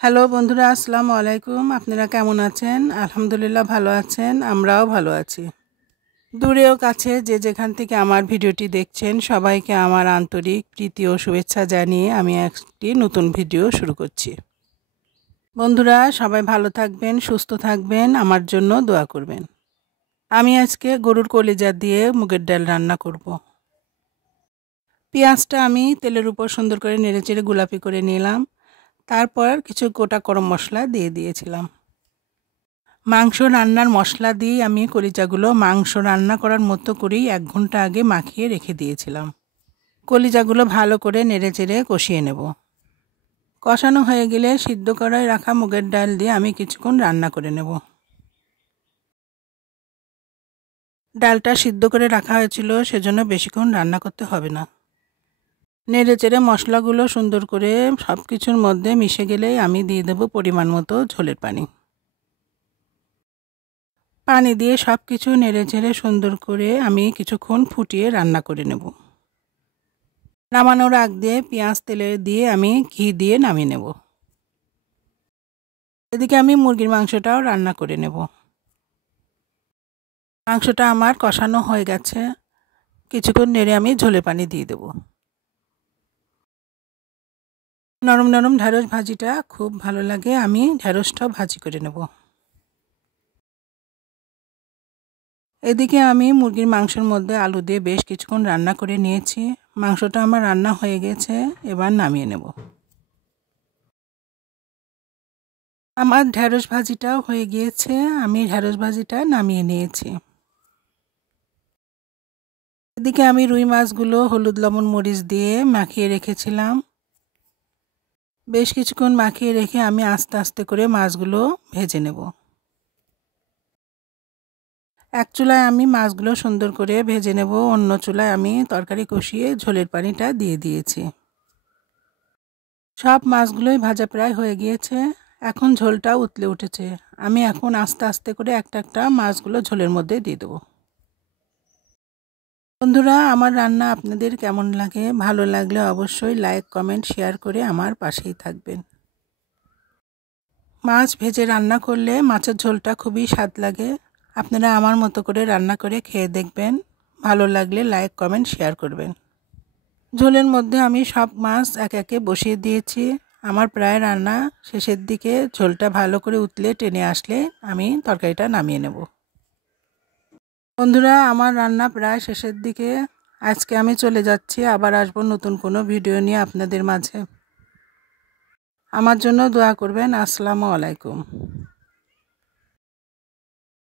Hello বন্ধুরা, আসসালামু আলাইকুম। আপনারা কেমন আছেন? আলহামদুলিল্লাহ ভালো আছেন, আমরাও ভালো আছি। দূরেও কাছে যে যেখান থেকে আমার ভিডিওটি দেখছেন সবাইকে আমার আন্তরিক প্রীতি ও শুভেচ্ছা জানিয়ে আমি একটি নতুন ভিডিও শুরু করছি। বন্ধুরা সবাই ভালো থাকবেন, সুস্থ থাকবেন, আমার জন্য দোয়া করবেন। আমি আজকে গরুর কলিজা দিয়ে মুগের ডাল রান্না করব। পেঁয়াজটা আমি তেলের উপর সুন্দর করে নেড়েচেড়ে গোলাপি করে নিলাম। তারপর কিছু গোটা গরম মশলা দিয়ে দিয়েছিলাম। মাংস রান্নার মশলা দিয়ে আমি কলিজাগুলো মাংস রান্না করার মতো করেই 1 ঘন্টা আগে মাখিয়ে রেখে দিয়েছিলাম। কলিজাগুলো ভালো করে নেড়েচেড়ে কষিয়ে নেব। কষানো হয়ে গেলে সিদ্ধ করে রাখা মুগের ডাল দিয়ে আমি কিছুক্ষণ রান্না করে নেব। ডালটা সিদ্ধ করে রাখা হয়েছিল, সেজন্য বেশিক্ষণ রান্না করতে হবে না। নেড়েচেড়ে মশলাগুলো সুন্দর করে সব কিছুর মধ্যে মিশে গেলেই আমি দিয়ে দেব পরিমাণ মতো ঝোলের পানি। পানি দিয়ে সব কিছু নেড়েচেড়ে সুন্দর করে আমি কিছুক্ষণ ফুটিয়ে রান্না করে নেব। নামানোর আগ দিয়ে পেঁয়াজ তেলে দিয়ে আমি ঘি দিয়ে নামিয়ে নেব। এদিকে আমি মুরগির মাংসটাও রান্না করে নেব। মাংসটা আমার কষানো হয়ে গেছে, কিছুক্ষণ নেড়ে আমি ঝোলে পানি দিয়ে দেব। নরম নরম ঢ্যাঁড়স ভাজিটা খুব ভালো লাগে, আমি ঢ্যাঁড়সটাও ভাজি করে নেব। এদিকে আমি মুরগির মাংসের মধ্যে আলু দিয়ে বেশ কিছুক্ষণ রান্না করে নিয়েছি। মাংসটা আমার রান্না হয়ে গেছে, এবার নামিয়ে নেব। আমার ঢ্যাঁড়স ভাজিটাও হয়ে গিয়েছে, আমি ঢ্যাঁড়স ভাজিটা নামিয়ে নিয়েছি। এদিকে আমি রুই মাছগুলো হলুদ লবণ মরিচ দিয়ে মাখিয়ে রেখেছিলাম। বেশ কিছুক্ষণ মাখিয়ে রেখে আমি আস্তে আস্তে করে মাছগুলো ভেজে নেব। এক চুলায় আমি মাছগুলো সুন্দর করে ভেজে নেব, অন্য চুলায় আমি তরকারি কষিয়ে ঝোলের পানিটা দিয়ে দিয়েছি। সব মাছগুলোই ভাজা প্রায় হয়ে গিয়েছে, এখন ঝোলটা উতলে উঠেছে। আমি এখন আস্তে আস্তে করে একটা একটা মাছগুলো ঝোলের মধ্যে দিয়ে দেবো। বন্ধুরা আমার রান্না আপনাদের কেমন লাগে? ভালো লাগলে অবশ্যই লাইক কমেন্ট শেয়ার করে আমার পাশেই থাকবেন। মাছ ভেজে রান্না করলে মাছের ঝোলটা খুবই স্বাদ লাগে। আপনারা আমার মতো করে রান্না করে খেয়ে দেখবেন, ভালো লাগলে লাইক কমেন্ট শেয়ার করবেন। ঝোলের মধ্যে আমি সব মাছ একে একে বসিয়ে দিয়েছি। আমার প্রায় রান্না শেষের দিকে, ঝোলটা ভালো করে উতলে টেনে আসলে আমি তরকারিটা নামিয়ে নেব। বন্ধুরা আমার রান্না প্রায় শেষের দিকে, আজকে আমি চলে যাচ্ছি, আবার আসবো নতুন কোনো ভিডিও নিয়ে আপনাদের মাঝে। আমার জন্য দোয়া করবেন। আসসালামু আলাইকুম।